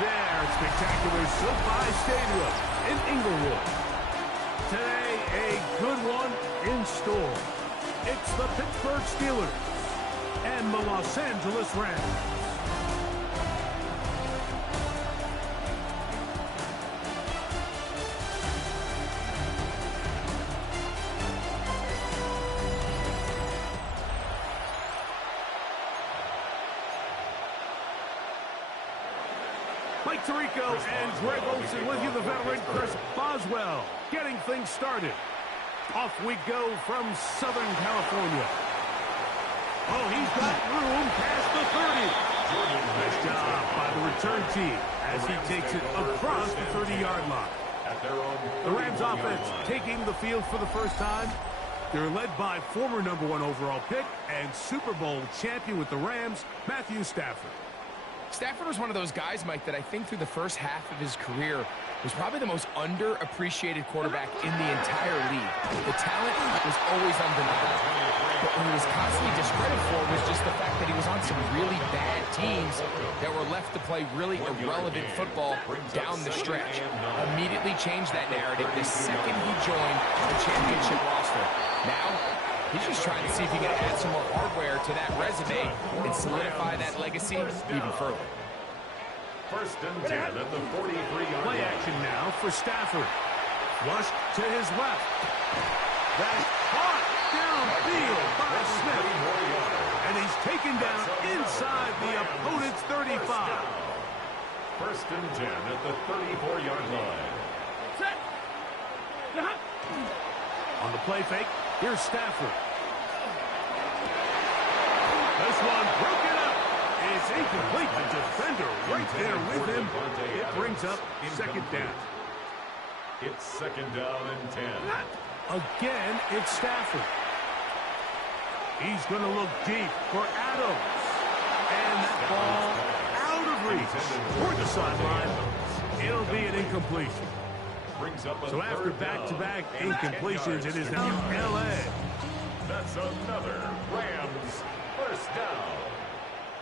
there at spectacular SoFi Stadium in Inglewood. Today, a good one in store. It's the Pittsburgh Steelers and the Los Angeles Rams. Mike Tirico and Greg Olsen with you, the veteran Chris Boswell, getting things started. Off we go from Southern California. Oh, he's got room past the 30. Nice job by the return team as he takes it across the 30-yard line. The Rams offense taking the field for the first time. They're led by former #1 overall pick and Super Bowl champion with the Rams, Matthew Stafford. Stafford was one of those guys, Mike, that I think through the first half of his career was probably the most underappreciated quarterback in the entire league. The talent was always undeniable. But what he was constantly discredited for was just the fact that he was on some really bad teams that were left to play really irrelevant football down the stretch. Immediately changed that narrative the second he joined the championship roster. Now, he's just trying to see if he can add some more hardware to that resume and solidify that legacy even further. First and 10 at the 43-yard Play line. action now for Stafford. Flushed to his left. That's caught downfield by Smith. And he's taken down inside the opponent's 35. First and 10 at the 34-yard line. On the play fake, here's Stafford. This one broken up. It's incomplete. The defender right there with him. It brings up second down. It's second down and 10. Again, it's Stafford. He's going to look deep for Adams. And that ball out of reach toward the sideline. It'll be an incompletion. So after back-to-back incompletions, it is now L.A. That's another Rams first down.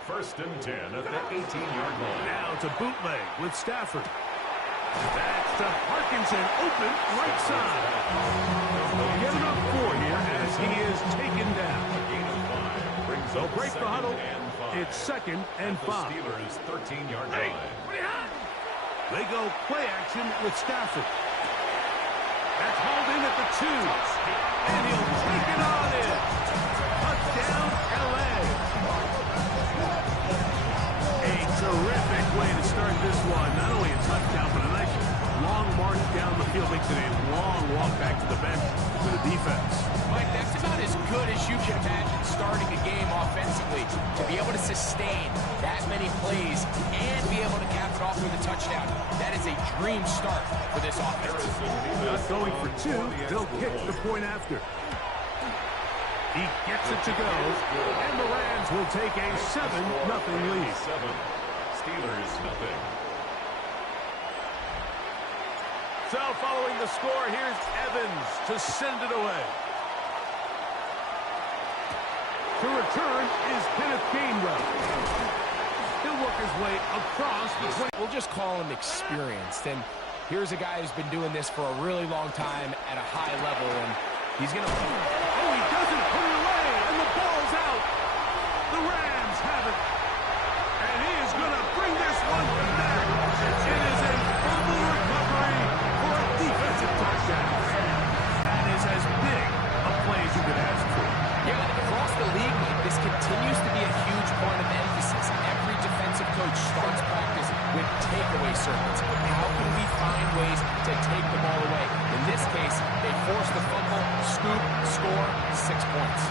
First and 10 at the 18-yard line. Now to bootleg with Stafford. That's to Parkinson, open right side. They'll get enough for here as he is taken down. They'll break the huddle. It's second and 5. Steelers 13-yard line. They go play action with Stafford. That's hauled in at the 2. And he'll take it on in. Touchdown, L.A. A terrific way to start this one. Not only a touchdown, but a nice long march down the field. Makes it a long walk back to the bench for the defense. Mike, that's about as good as you can imagine starting a game offensively. To be able to sustain that many plays and be able to cap it off with a touchdown, that is a dream start for this offense. Not going for 2, they'll kick the point after. He gets it to go, and the Rams will take a 7-0 lead. 7. Steelers nothing. So following the score, here's Evans to send it away. To return is Kenneth Gainwell. He'll work his way across the 20. We'll just call him experienced. And here's a guy who's been doing this for a really long time at a high level. And he's going to... Oh, he doesn't put it away, and the ball's out. The Rams have it. And he is going to bring this one back. It is a fumble recovery for a defensive touchdown. That is as big a play as you could ask for. Yeah, across the league, this continues to be a huge point of emphasis. Every defensive coach starts practice with takeaway circuits. How can we find ways to take the ball away? In this case, they force the fumble, scoop, score, 6 points.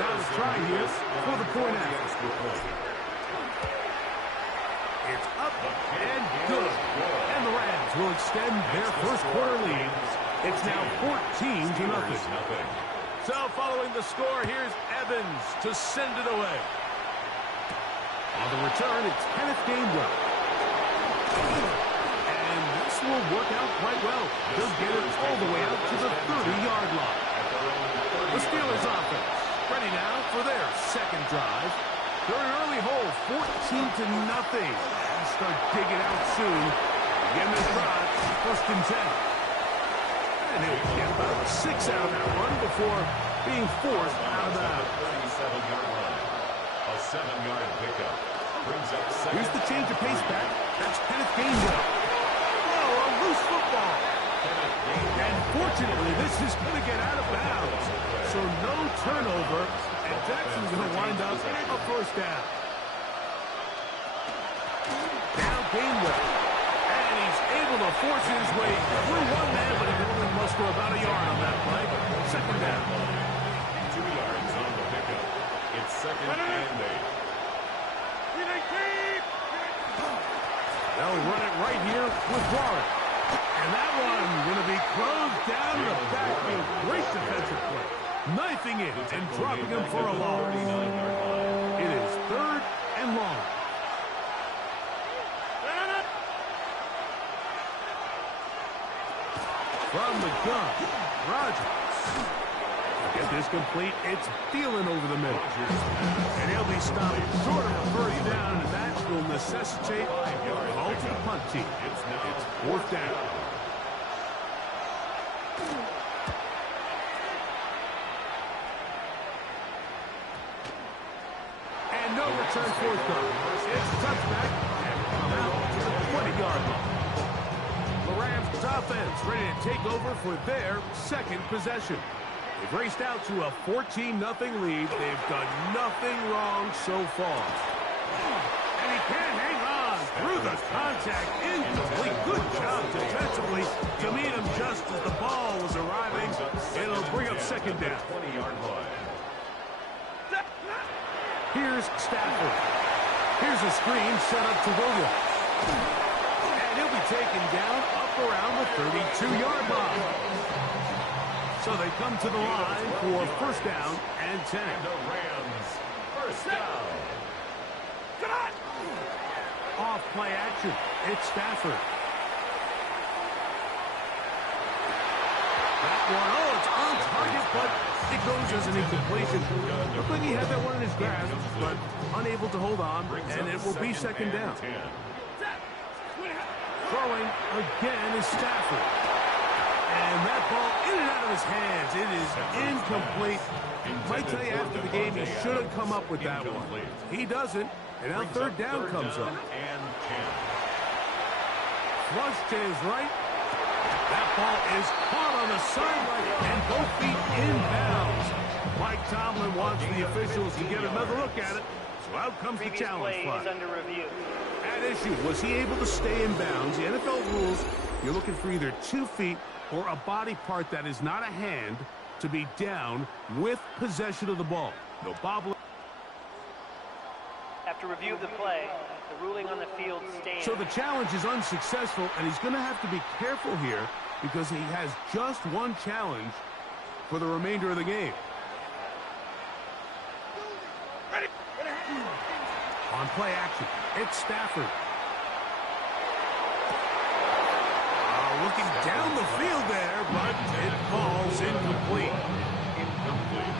Now let's try here for the point out. It's up and good. And the Rams will extend their first quarter lead. It's now 14-0. So following the score, here's Evans to send it away. On the return, it's Kenneth Gainwell. And this will work out quite well. They'll get it all the way out to the 30-yard line. The Steelers offense ready now for their second drive. They're an early hole, 14-0. Start digging out soon. Again this drive, first and 10. And he'll get about 6 out of that one before being forced out of bounds. 37-yard line. A 7-yard pickup. Brings up second. Here's the change of pace back. That's Kenneth Gainwell. Oh, a loose football. And fortunately, this is going to get out of bounds. So no turnover, and Jackson's going to wind up a first down. Now Gainwell. And he's able to force his way through one man, but he can only muster about a yard on that play. Second down. 2 yards on the pickup. It's second and 8. They'll run it right here with Warren. And that one going to be closed down the backfield. Great defensive play. Knifing it and dropping him for a loss. It is third and long. From the gun, Rodgers. Get this complete. It's Thielen over the middle. And he'll be stopped short of a first down, and that will necessitate a ball to the punt team. It's fourth down. And no return forthcoming. It's a touchback, and come out to the 20-yard line. The Rams' offense ready to take over for their second possession. They've raced out to a 14-0 lead. They've done nothing wrong so far. And he can't hang on through the contact. Incomplete. Good job defensively to meet him just as the ball was arriving. It'll bring up second down. 20-yard line. Here's Stafford. Here's a screen set up to Williams. And he'll be taken down up around the 32-yard line. So they come to the line for first down and 10. And the Rams, first down. Come on! Off play action. It's Stafford. That one, oh, it's on target, but it goes as an incompletion. Looked like he had that one in his grasp, but unable to hold on, and it will be second down. Throwing again is Stafford. And that ball in and out of his hands. It is incomplete. Might tell you after the game he should have come up with that one. He doesn't, and now third down comes up. Flush to his right. That ball is caught on the sideline, and both feet inbounds. Mike Tomlin wants the officials to get another look at it, so out comes the challenge flag. At issue, was he able to stay in bounds? The NFL rules, you're looking for either 2 feet or a body part that is not a hand to be down with possession of the ball. No bobbling. After review of the play, the ruling on the field stands. So the challenge is unsuccessful, and he's going to have to be careful here because he has just one challenge for the remainder of the game. Ready. On play action, it's Stafford. Looking down the field there, but it falls incomplete.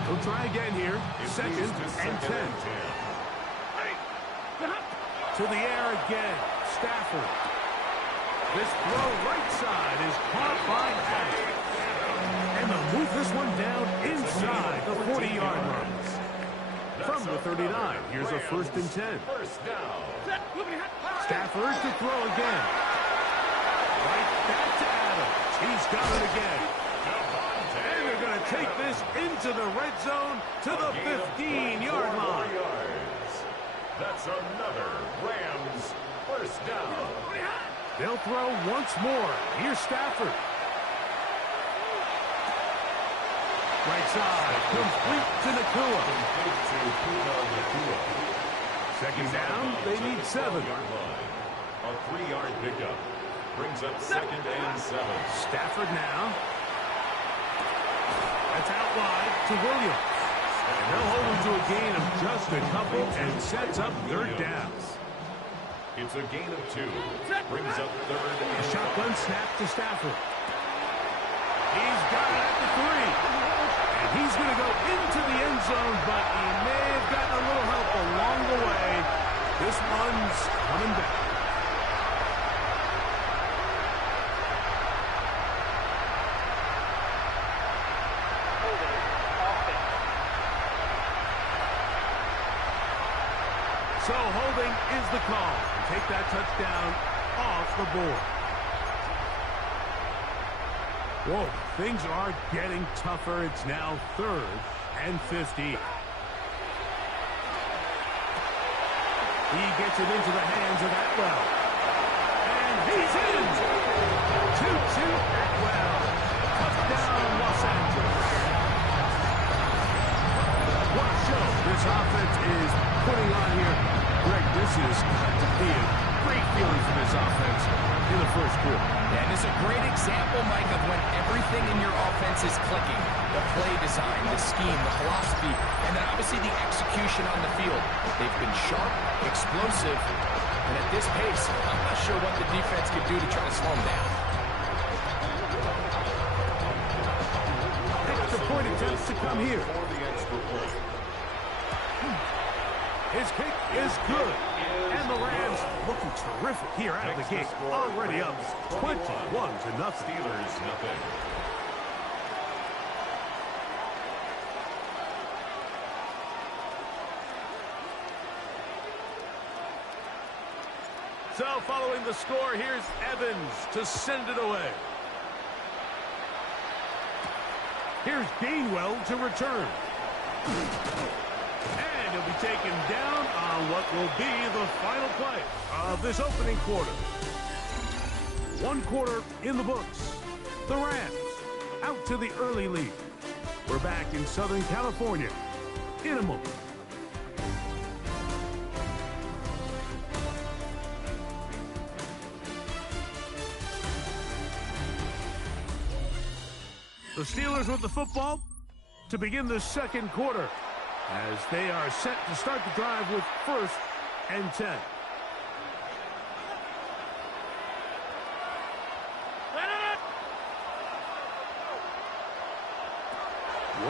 He'll try again here. Second and 10. To the air again. Stafford. This throw right side is caught by Adams. And they'll move this one down inside the 40-yard line. From the 39, here's a first and 10. Stafford to throw again. Right back to Adams. He's got it again. And they're going to take this into the red zone to the 15-yard line. That's another Rams first down. They'll throw once more. Here's Stafford. Right side, complete to Nakua. Second down, they need 7. A 3-yard pickup. Brings up second and 7. Stafford now. That's out wide to Williams. And they'll hold him to a gain of just a couple and sets up third down. It's a gain of 2. Brings up third. A shotgun snap to Stafford. He's got it at the 3. And he's going to go into the end zone, but he may have gotten a little help along the way. This one's coming back. So holding is the call. Take that touchdown off the board. Whoa, things are getting tougher. It's now 3rd and 15. He gets it into the hands of Atwell. And he's in! 2-2 Atwell. Touchdown, Los Angeles. What a show this offense is putting on here. Greg, this is got to be a great feeling for this offense in the first quarter. Yeah, and it's a great example, Mike, of when everything in your offense is clicking. The play design, the scheme, the philosophy, and then obviously the execution on the field. They've been sharp, explosive, and at this pace, I'm not sure what the defense could do to try to slow them down. Extra point attempts to come here. His kick is good. And the Rams looking terrific here out of the gate. Already up 21-0. Steelers, nothing. So following the score, here's Evans to send it away. Here's Gainwell to return. And he'll be taken down on what will be the final play of this opening quarter. 1 quarter in the books. The Rams out to the early lead. We're back in Southern California in a moment. The Steelers with the football to begin the second quarter as they are set to start the drive with 1st and 10.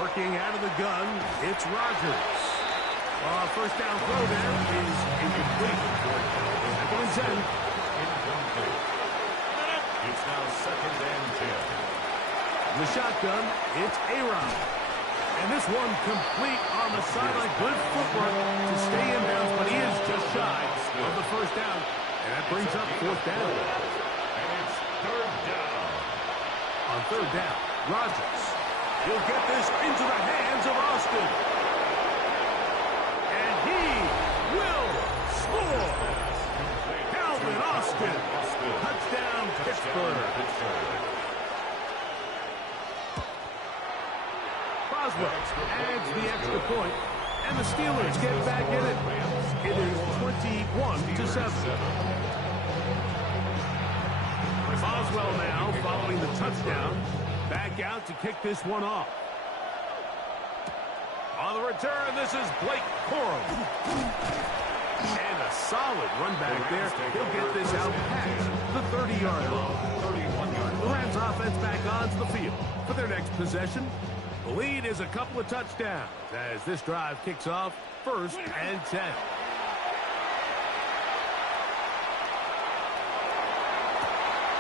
Working out of the gun, it's Rodgers. First down throw there is incomplete. 2nd and 10. Incomplete. It's now 2nd and 10. The shotgun, it's A-Rod. And this one complete on the sideline. Good footwork to stay in bounds, but he is just shy of the 1st down. And that brings up 4th down. And it's 3rd down. On 3rd down, Rodgers. He'll get this into the hands of Austin. And he will score. Calvin Austin. Touchdown, Pittsburgh. Boswell adds the extra point, and the Steelers get back in it. It is 21-7. Boswell now following the touchdown. Back out to kick this one off. On the return, this is Blake Corum. And a solid run back there. He'll get this out past the 30-yard line. The Rams offense back onto the field for their next possession. The lead is a couple of touchdowns as this drive kicks off 1st and 10.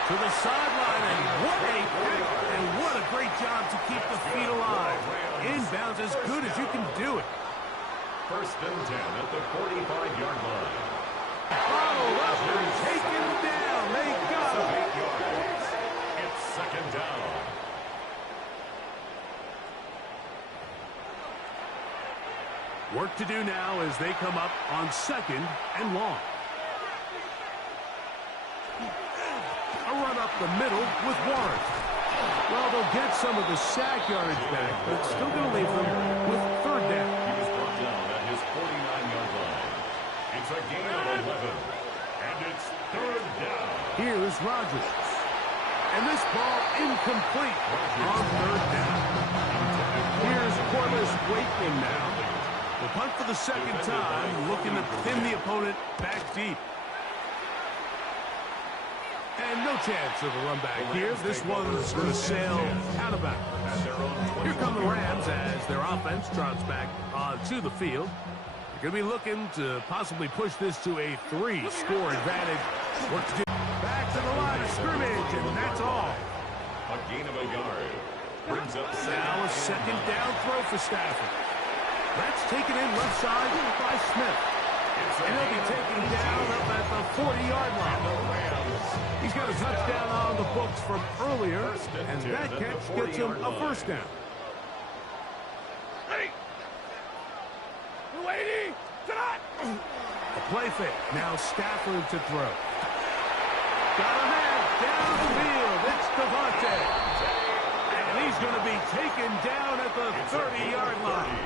To the sideline, and what a pick, and what a great job to keep the feet alive. Inbounds as good as you can do it. 1st and 10 at the 45-yard line. Followed up and taken down. They got him. 8 yards. It's 2nd down. Work to do now as they come up on 2nd and long. A run up the middle with Warren. Well, they'll get some of the sack yardage back, but still going to leave them with 3rd down. He was brought down at his 49-yard line. It's a gain of 11. And it's 3rd down. Here's Rodgers. And this ball incomplete on 3rd down. Here's Corliss Wakeman now. The punt for the 2nd time, looking to pin the opponent back deep. chance of a run back here. This one's going to sail out of bounds. Here come the Rams as their offense trots back onto the field. They're going to be looking to possibly push this to a 3-score advantage. What to do? Back to the line of scrimmage, and that's all. A gain of a yard. Brings up Now a second down throw for Stafford. That's taken in left side by Smith. And he'll be taken down up at the 40-yard line. He's got a touchdown on the books from earlier, and that catch gets him a first down. A play fake. Now Stafford to throw. Got a man downfield. It's Devontae. And he's going to be taken down at the 30-yard line.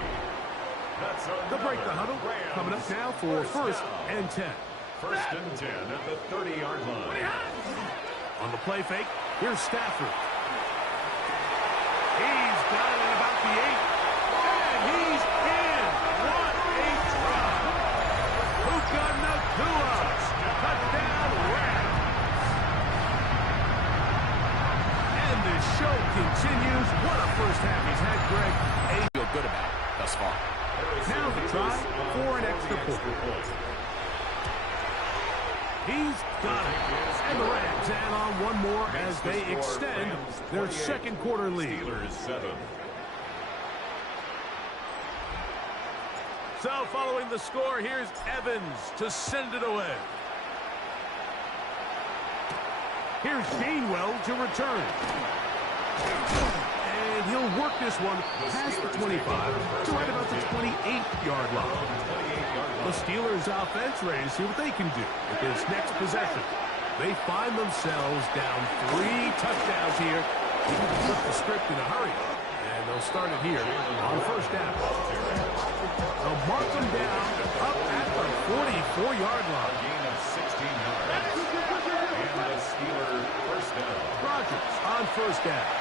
They'll break the huddle. Coming up now for first and 10. First and 10 at the 30-yard line. On the play fake, here's Stafford. He's got it at about the 8. And he's in. What a try. Puka Nacua. Touchdown Rams. And the show continues. What a first half he's had, Greg. Feel good about it thus far. Now the try for an extra point. He's got it. And the Rams add on one more as they extend their second quarter lead. So following the score, here's Evans to send it away. Here's Gainwell to return. And he'll work this one past the 25 to right about the 28-yard line. The Steelers' offense ready to see what they can do with this next possession. They find themselves down 3 touchdowns here. You can flip the script in a hurry. And they'll start it here on first down. They'll mark them down up at the 44-yard line. Gain of 16 yards. And the Steelers first down. Rodgers on first down.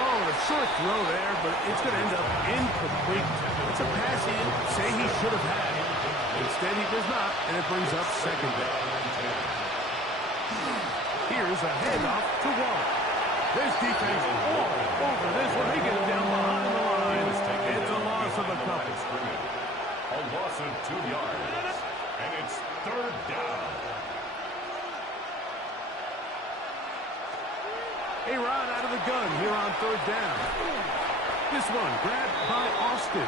Oh, a short throw there, but it's going to end up incomplete. It's a pass he didn't say he should have had. Instead, he does not, and it brings up second down. Here's a handoff to Waller. This defense all over this one. They get him down behind the line. It's a loss of a couple. A loss of 2 yards. And it's third down. A-Rod out of the gun here on third down. This one grabbed by Austin.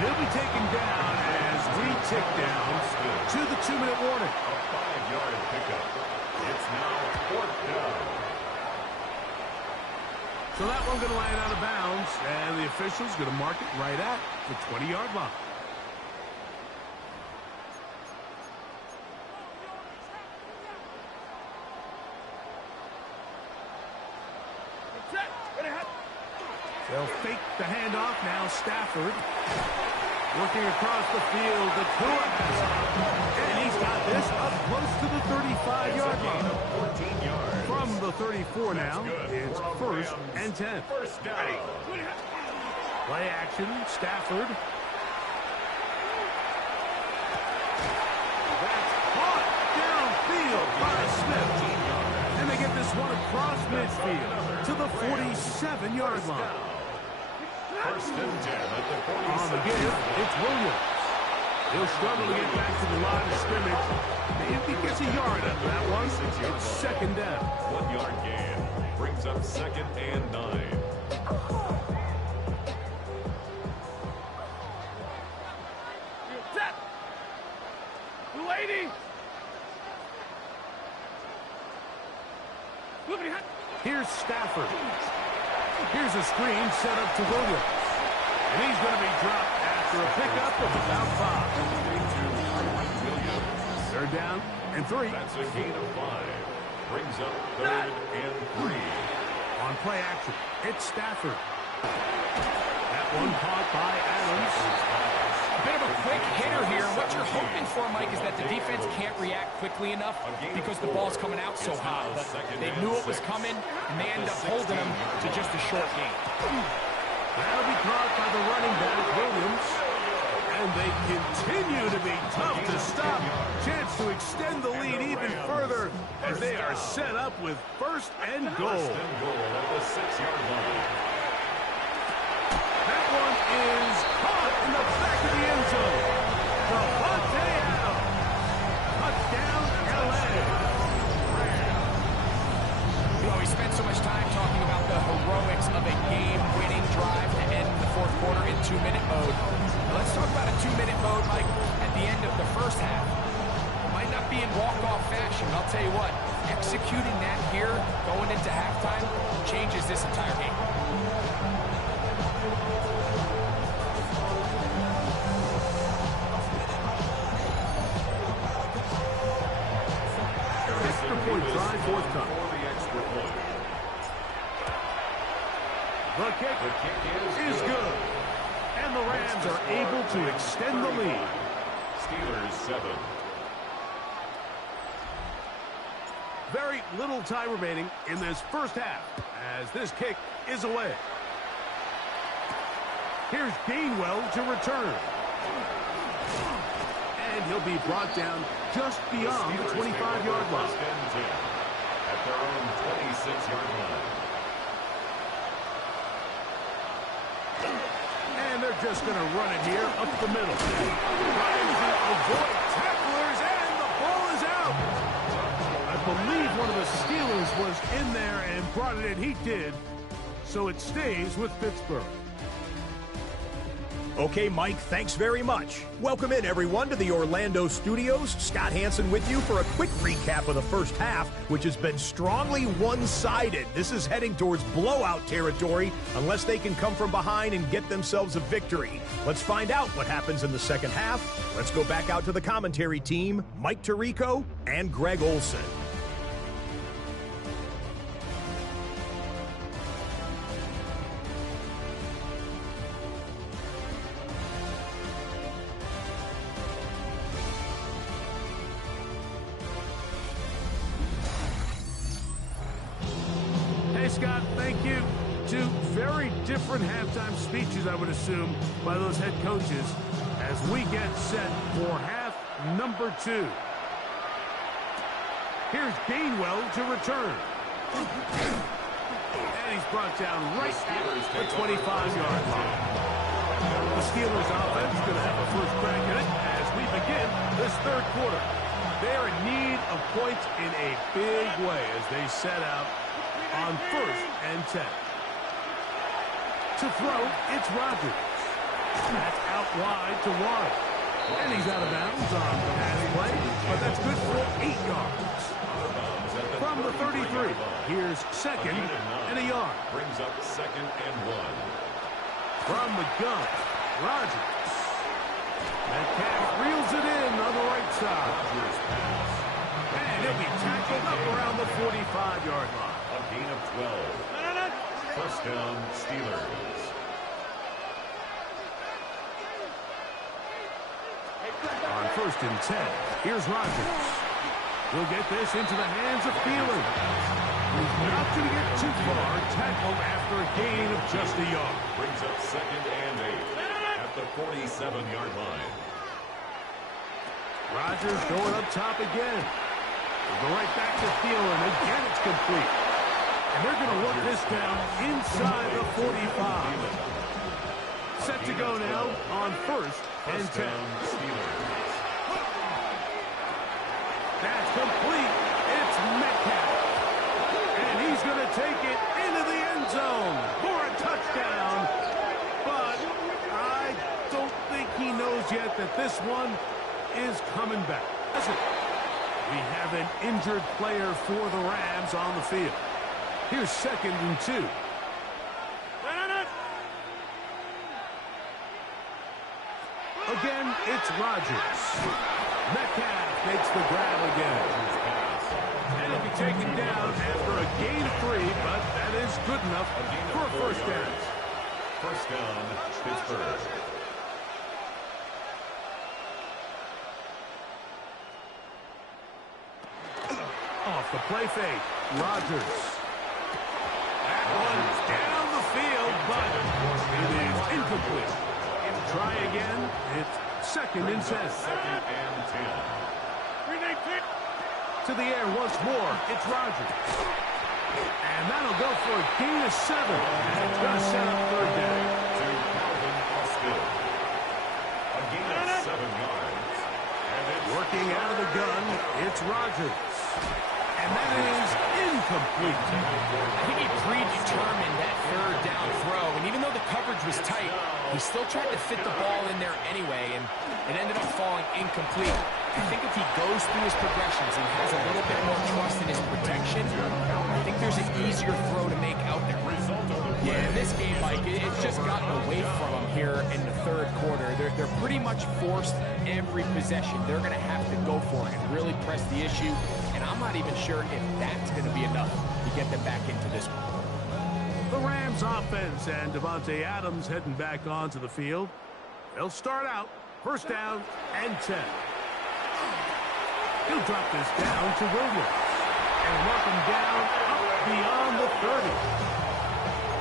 He'll be taken down as we tick down to the 2-minute warning. A 5-yard pickup. It's now fourth down. So that one's going to land out of bounds, and the official's going to mark it right at the 20-yard line. They'll fake the handoff. Now Stafford working across the field. The Tua has it. And he's got this up close to the 35-yard line. 14 yards. From the 34 now, it's first and 10. First down. Play action. Stafford. That's caught downfield by Smith. And they get this one across midfield to the 47-yard line. First and 10 at the 47. On the give, it's Williams. He'll struggle to get back to the line of scrimmage. If he gets a yard out of that one, it's second down. 1-yard gain. Brings up second and 9. Set. Lady. Here's Stafford. Here's a screen set up to Williams. And he's going to be dropped after a pickup of about 5. Third down and 3. That's a gain of 5. Brings up third and 3. On play action, it's Stafford. That one caught by Adams. A bit of a quick hitter here. What you're hoping for, Mike, is that the defense can't react quickly enough because the ball's coming out so hot. But they knew it was coming, and they end up holding them to just a short gain. That'll be caught by the running back, Williams. And they continue to be tough to stop. Chance to extend the lead even further as they are set up with first and goal. First and goal at the 6-yard line. That one is caught in the back of the end zone. Devontae Adams. Touchdown, LA. You know, we spent so much time talking about the heroics of a game-winning drive to end the fourth quarter in 2-minute mode. Now let's talk about a 2-minute mode, Mike, at the end of the first half. It might not be in walk-off fashion, but I'll tell you what, executing that here, going into halftime, changes this entire game. Extra point try, fourth time. For the extra point. The kick is good. And the Rams are able to extend the lead. Steelers 7. Very little time remaining in this first half as this kick is away. Here's Gainwell to return. And he'll be brought down just beyond the 25-yard line. First and 10 at their own 26-yard line. And they're just going to run it here up the middle. Trying to avoid tacklers, and the ball is out. I believe one of the Steelers was in there and brought it in. He did. So it stays with Pittsburgh. Okay, Mike, thanks very much. Welcome in, everyone, to the Orlando studios. Scott Hansen with you for a quick recap of the first half, which has been strongly one-sided. This is heading towards blowout territory unless they can come from behind and get themselves a victory. Let's find out what happens in the second half. Let's go back out to the commentary team, Mike Tirico and Greg Olson. Scott, thank you. Two very different halftime speeches, I would assume, by those head coaches as we get set for half number 2. Here's Gainwell to return. And he's brought down right at the 25-yard line. The Steelers offense is going to have a first crack at it as we begin this third quarter. They're in need of points in a big way as they set out on first and 10. To throw, it's Rodgers. That's out wide to Warren. And he's out of bounds on the pass play, but that's good for 8 yards. From the 33, here's second and a yard. Brings up second and 1. From the gun, Rodgers. Metcalf reels it in on the right side. Rodgers pass. And he'll be tackled up around the 45-yard line. A gain of 12. First down, Steelers. On first and 10, here's Rodgers. He'll get this into the hands of Thielen. He's not going to get too far. Tackled after a gain of just a yard. Brings up second and 8 at the 47-yard line. Rodgers going up top again. We'll go right back to Thielen. Again, it's complete. And they're going to work this down inside the 45. Set to go now on first and 10. That's complete. It's Metcalf. And he's going to take it into the end zone for a touchdown. But I don't think he knows yet that this one is coming back. We have an injured player for the Rams on the field. Here's second and 2. Again, it's Rodgers. Metcalf makes the grab again. And he'll be taken down after a gain of 3, but that is good enough for a first down. First down, Pittsburgh. Off the play fake, Rodgers. That one's down the field, but it is incomplete. Try again. It's second and 10. Second and 10. To to the air once more. It's Rodgers. And that'll go for a gain of 7. And it's going to set up third down. To Calvin Austin. A gain of 7 yards. And it's Working out of the gun, it's Rodgers. And that is incomplete. I think he predetermined that third down throw, and even though the coverage was tight, he still tried to fit the ball in there anyway, and it ended up falling incomplete. I think if he goes through his progressions and has a little bit more trust in his protection, I think there's an easier throw to make out there. Yeah, in this game, Mike, it's just gotten away from him here in the third quarter. They're pretty much forced every possession. They're going to have to go for it and really press the issue, and I'm not even sure if that's going to be enough to get them back into this one. The Rams offense and Devontae Adams heading back onto the field. They'll start out first down and 10. He'll drop this down to Williams and work him down up beyond the 30.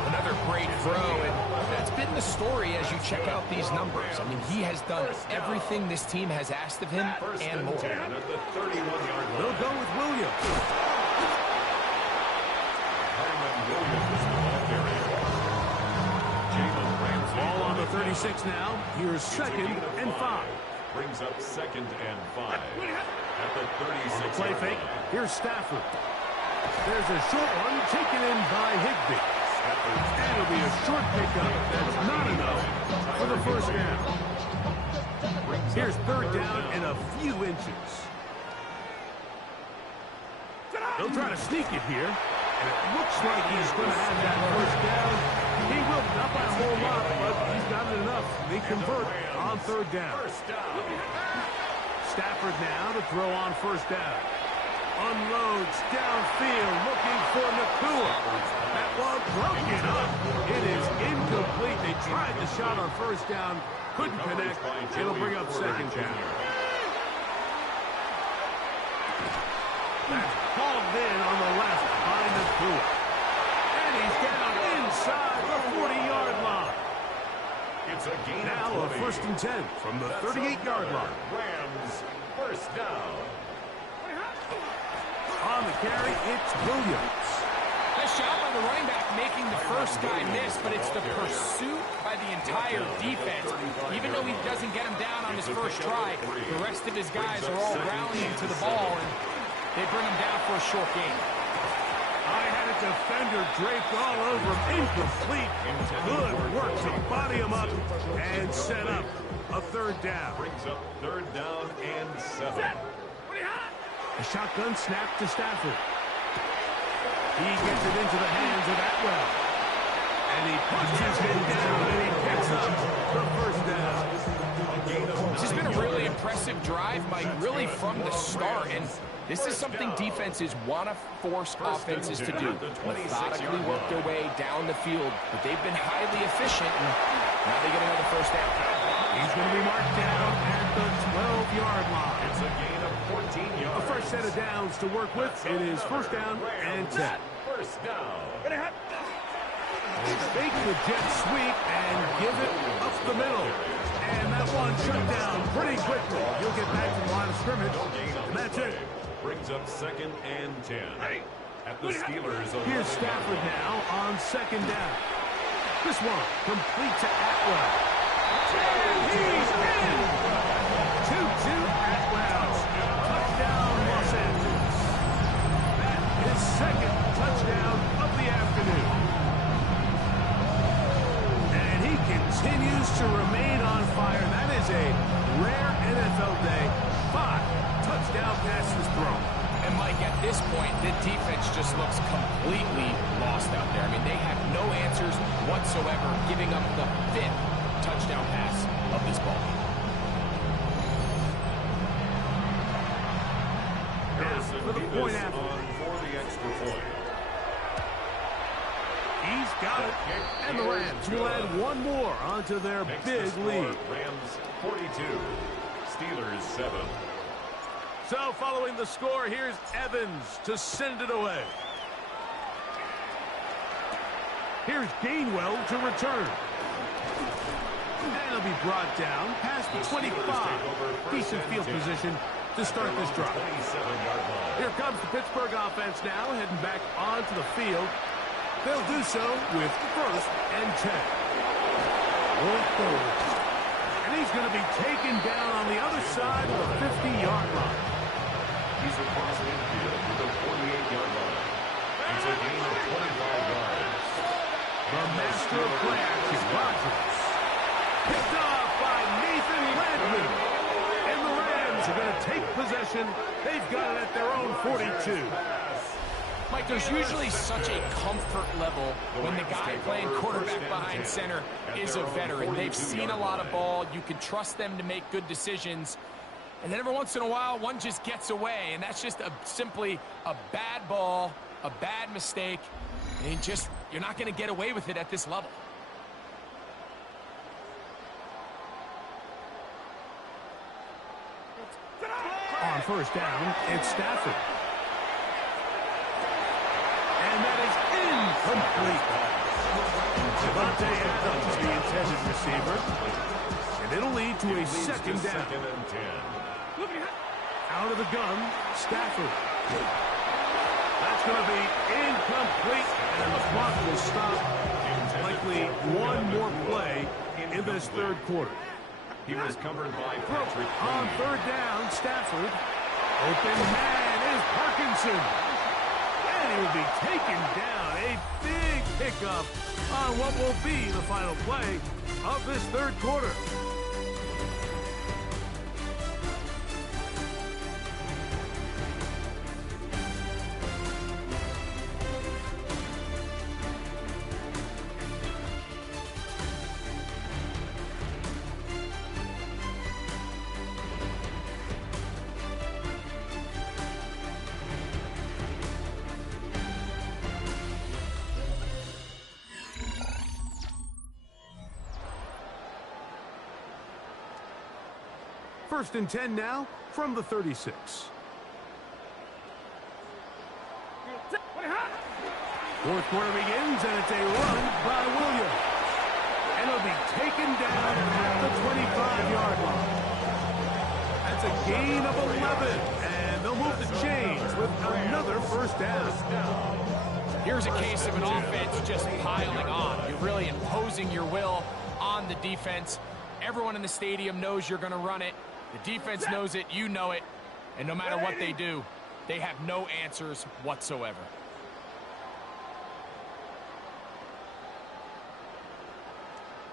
Another great throw, and that's been the story as you check out these numbers. I mean, he has done everything this team has asked of him and more. 10 at the 31-yard line. They'll go with Williams. Herman Williams, the ball carrier. Jalen Ramsey. Ball on the 36 now. Here's second and 5. Brings up second and 5. At the On the 36 play yard fake, line. here's Stafford. There's a short one taken in by Higbee. And it'll be a short pickup that's not enough for the first down. Here's third down in a few inches. He'll try to sneak it here. And it looks like he's going to have that first down. He will, not by a whole lot, but he's got it enough. They convert on third down. Stafford now to throw on first down. Unloads downfield, looking for Nakua. That one broken up. It is incomplete. They tried the shot on first down, couldn't connect. It'll bring up second down. That's hauled in on the left by Nakua. And he's down inside the 40-yard line. It's a gain Now of a 20. first and 10 from the 38-yard line. Rams first down. On the carry, it's Williams. Nice job by the running back making the first guy miss, but it's the pursuit by the entire defense. Even though he doesn't get him down on his first try, the rest of his guys are all rallying to the ball, and they bring him down for a short gain. I had a defender draped all over him. Incomplete. Good work to body him up and set up a third down. Brings up third down and 7. A shotgun snap to Stafford. He gets it into the hands of Atwell. And he punches him down and he picks up the first down. This has been a really impressive drive, Mike, really from the start. And this is something defenses want to force offenses to do. Methodically work their way down the field. But they've been highly efficient, and now they get another first down. He's going to be marked down at the 12-yard line. It's a gain of 14 yards. A fresh set of downs to work with. It is first down and 10. First down. Fake the jet sweep and give it up the middle. And that one shut down pretty quickly. He'll get back to the line of scrimmage, and that's it. Brings up second and 10. At the Steelers. Here's Stafford now on second down. This one complete to Atwell. And he's in! 2-2 Atwell. Touchdown Los Angeles. That is second touchdown of the afternoon. And he continues to remain on fire. That is a rare NFL day. 5 touchdown passes thrown. And Mike, at this point, the defense just looks completely lost out there. I mean, they have no answers whatsoever, giving up the 5th touchdown pass of this ball. For the point after. For the extra point. He's got it. And the Rams will add one more onto their Next big to score, lead. Rams 42. Steelers 7. So following the score, here's Evans to send it away. Here's Gainwell to return. And he'll be brought down past the 25. Decent field position to start this drive. 27-yard line. Here comes the Pittsburgh offense now, heading back onto the field. They'll do so with 1st and 10. And he's going to be taken down on the other side of the 50-yard line. He's across midfield to the 48-yard line. It's a gain of 25 yards. The master of play action, Rodgers. Picked off by Nathan Redmond. And the Rams are going to take possession. They've got it at their own 42. Mike, there's usually such a comfort level when the guy playing quarterback behind center is a veteran. They've seen a lot of ball. You can trust them to make good decisions. And then every once in a while, one just gets away. And that's just simply a bad ball, a bad mistake. And you're not going to get away with it at this level. On 1st down, it's Stafford. And that is incomplete. Devontae Adams, the intended receiver. And it'll lead to a 2nd down. 2nd and 10. Out of the gun, Stafford. That's going to be incomplete, and the clock will stop. Likely one more play in this 3rd quarter. He was covered by Patrick. On 3rd down, Stafford. Open man is Parkinson. And he will be taken down. A big pickup on what will be the final play of this 3rd quarter. First and 10 now from the 36. 4th quarter begins, and it's a run by Williams. And it'll be taken down at the 25-yard line. That's a gain of 11, and they'll move the chains with another 1st down. Here's a case of an offense just piling on. You're really imposing your will on the defense. Everyone in the stadium knows you're going to run it. The defense knows it, you know it, and no matter what they do, they have no answers whatsoever.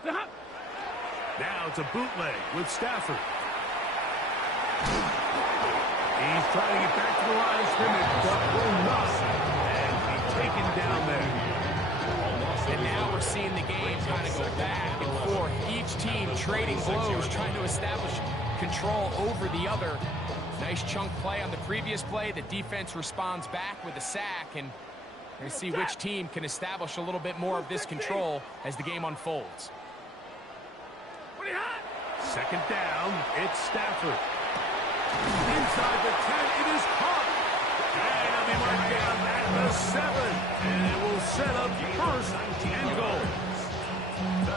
Now it's a bootleg with Stafford. He's trying to get back to the line of scrimmage, but will not. And he's taken down there. And now we're seeing the game kind of go back and forth. Each team trading blows, trying to establish control over the other. Nice chunk play on the previous play. The defense responds back with a sack, and we see which team can establish a little bit more of this control as the game unfolds. 2nd down, it's Stafford. Inside the 10, it is caught. And it'll be marked down at the 7. And it will set up 1st and goal.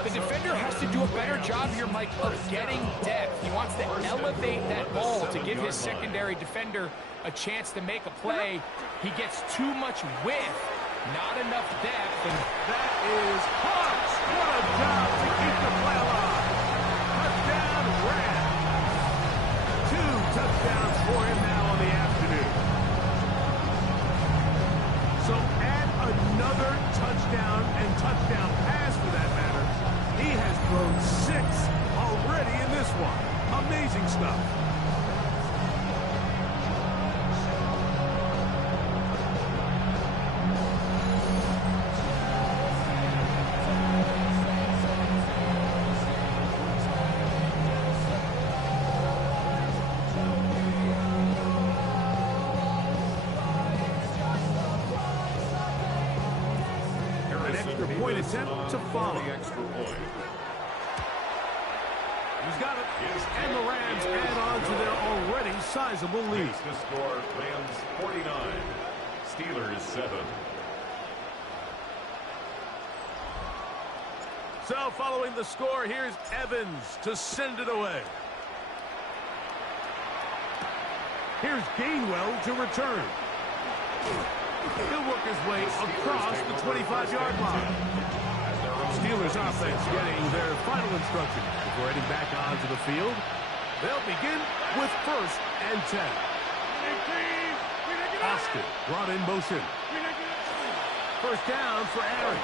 The defender has to do a better job here, Mike, of getting depth. He wants to elevate that ball to give his secondary defender a chance to make a play. He gets too much width, not enough depth. And that is caught. What a job to keep the play alive. Touchdown, Rams. 2 touchdowns for him now on the afternoon. So add another touchdown and touchdown pass for that matter. He has thrown 6 already in this one. Amazing stuff. An extra point attempt to follow. He's got it. And the Rams add on to their already sizable lead. The score, Rams 49, Steelers 7. So following the score, here's Evans to send it away. Here's Gainwell to return. He'll work his way across the 25-yard line. Steelers offense getting their final instructions before heading back onto the field. They'll begin with 1st and 10. Austin brought in motion. 1st down for Aaron.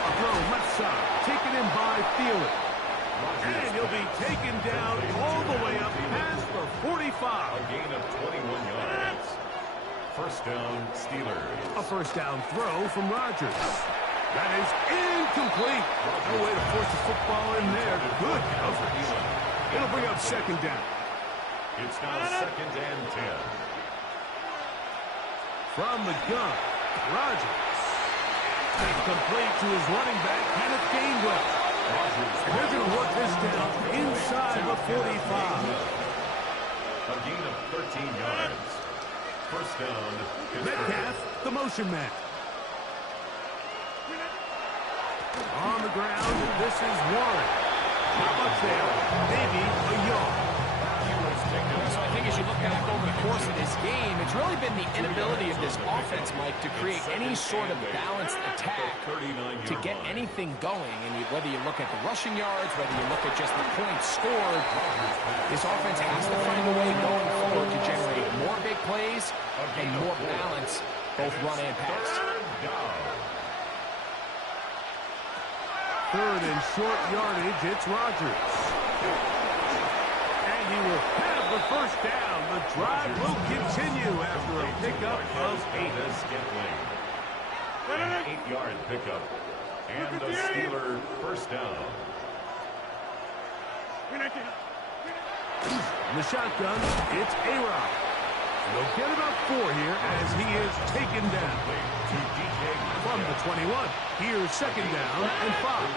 A throw left side, taken in by Thielen. And he'll be taken down all the way up past the 45. A gain of 21 yards. 1st down, Steelers. A 1st down throw from Rodgers. That is incomplete. No way to force the football in there. Good coverage. It'll bring up 2nd down. It's now 2nd and 10. From the gun, Rodgers. Complete to his running back, Kenneth Gainwell. And they're going to work this down inside the 45. A gain of 13 yards. 1st down. Metcalf, the motion man. On the ground, this is Warren. Not much there, maybe a yard. So I think as you look back over the course of this game, it's really been the inability of this offense, Mike, to create any sort of balanced attack to get anything going. And whether you look at the rushing yards, whether you look at just the points scored, this offense has to find a way going forward to generate more big plays and more balance, both run and pass. 3rd and short yardage, it's Rodgers. And he will have the 1st down. The drive will continue after a pickup of 8. An 8-yard pickup. And the Steeler 1st down. In the shotgun, it's A-Rod. They'll get about 4 here as he is taken down. From the 21, here's 2nd down and 5.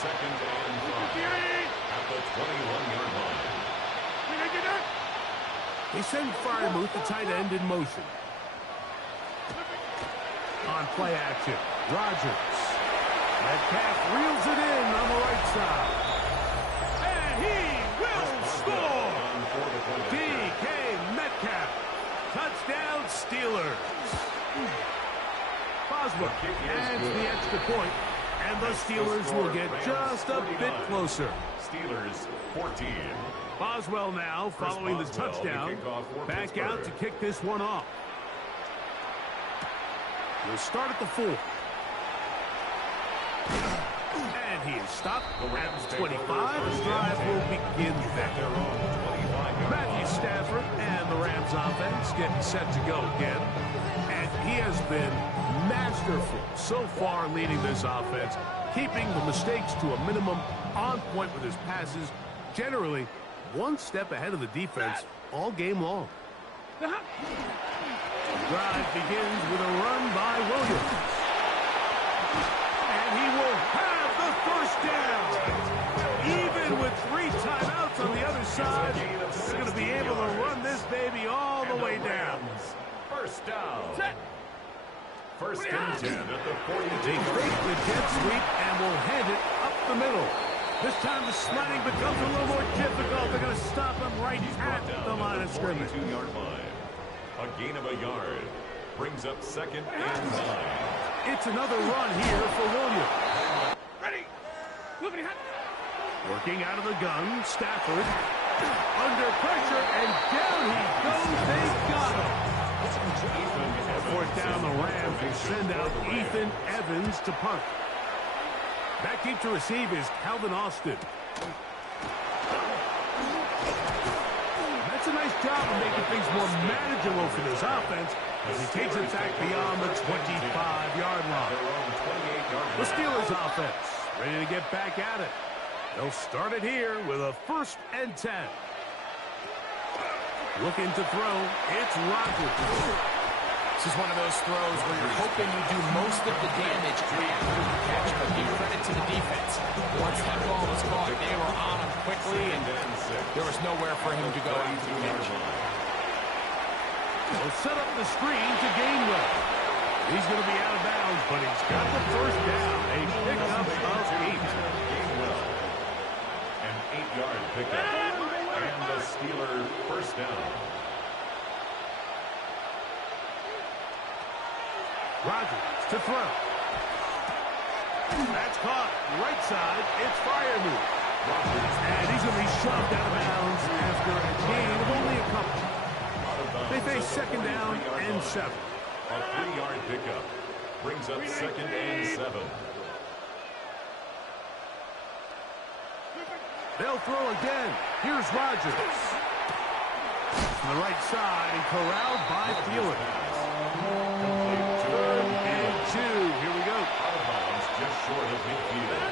Second and 5 at the 21-yard line. They send Freiermuth, the tight end, in motion. On play action, Rodgers. Metcalf reels it in on the right side. And he will score! DK Metcalf. Touchdown, Steelers. Boswell adds the extra point, and the Steelers will get just a bit closer. Steelers 14. Boswell now, following the touchdown, back out to kick this one off. He'll start at the 4. And he is stopped at 25. His drive will begin there. Matthew Stafford and the Rams offense getting set to go again. And he has been masterful so far leading this offense, keeping the mistakes to a minimum, on point with his passes, generally one step ahead of the defense all game long. The drive begins with a run by Williams. And he will have the 1st down. Even with 3 timeouts on the other side, they're going to be able to run this baby all the way down. 1st down. 1st and 10 at the 42. They fake the jet sweep and will hand it up the middle. This time the sliding becomes a little more difficult. They're going to stop him right at the line of scrimmage. 42-yard line. A gain of a yard. Brings up 2nd and 9. It's another run here for Williams. Ready. Working out of the gun, Stafford. Under pressure, and down he goes. They got him. 4th down, the Rams will send out Ethan Evans to punt. Back deep to receive is Calvin Austin. That's a nice job of making things more manageable for this offense as he takes it back beyond the 25-yard line. The Steelers offense ready to get back at it. They'll start it here with a 1st and 10. Looking to throw, it's Rodgers. This is one of those throws where you're hoping you do most of the damage after the catch, but give credit to the defense. Once that ball was caught, they were on him quickly, and there was nowhere for him to go after the catch. They'll set up the screen to Gainwell. He's going to be out of bounds, but he's got the 1st down. A pickup of 8. Gainwell. An 8-yard pickup. And the Steeler first down. Rodgers to throw. That's caught. Right side. It's Freiermuth. And he's going to be shoved out of bounds after a gain of only a couple. They face second down and 7. A 3-yard pickup brings up second and 7. They'll throw again. Here's Rodgers. From the right side and corralled by Thielen. 3rd and 2. Here we go. Out of bounds, just short of midfield.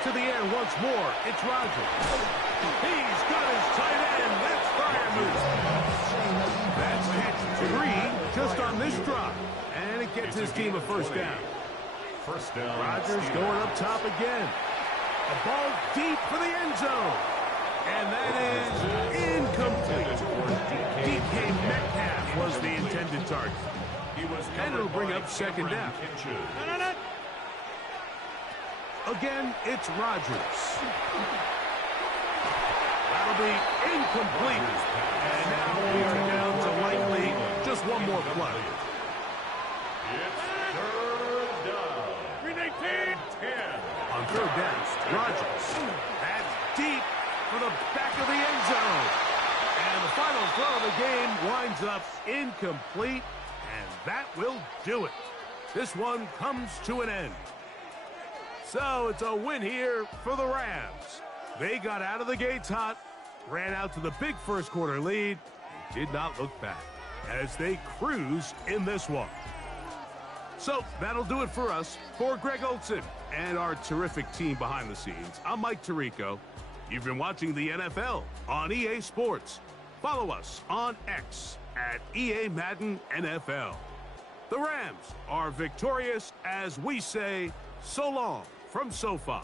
To the air once more. It's Rodgers. He's got his tight end. That's Freiermuth. That's catch 3 just on this drop. And it gets his team a first down. First down. Rodgers going up top again. A ball deep for the end zone. And that is incomplete. DK Metcalf was the intended target. And it'll bring up second down. Again, it's Rodgers. That'll be incomplete. And now we are down to likely just one more play. It's third down. 10. On third down, Rodgers. That's deep for the back of the end zone. And the final throw of the game winds up incomplete. And that will do it. This one comes to an end. So it's a win here for the Rams. They got out of the gates hot, ran out to the big first quarter lead, and did not look back as they cruise in this one. So that'll do it for us. For Greg Olson and our terrific team behind the scenes, I'm Mike Tirico. You've been watching the NFL on EA Sports. Follow us on X at EA Madden NFL. The Rams are victorious as we say so long from SoFi.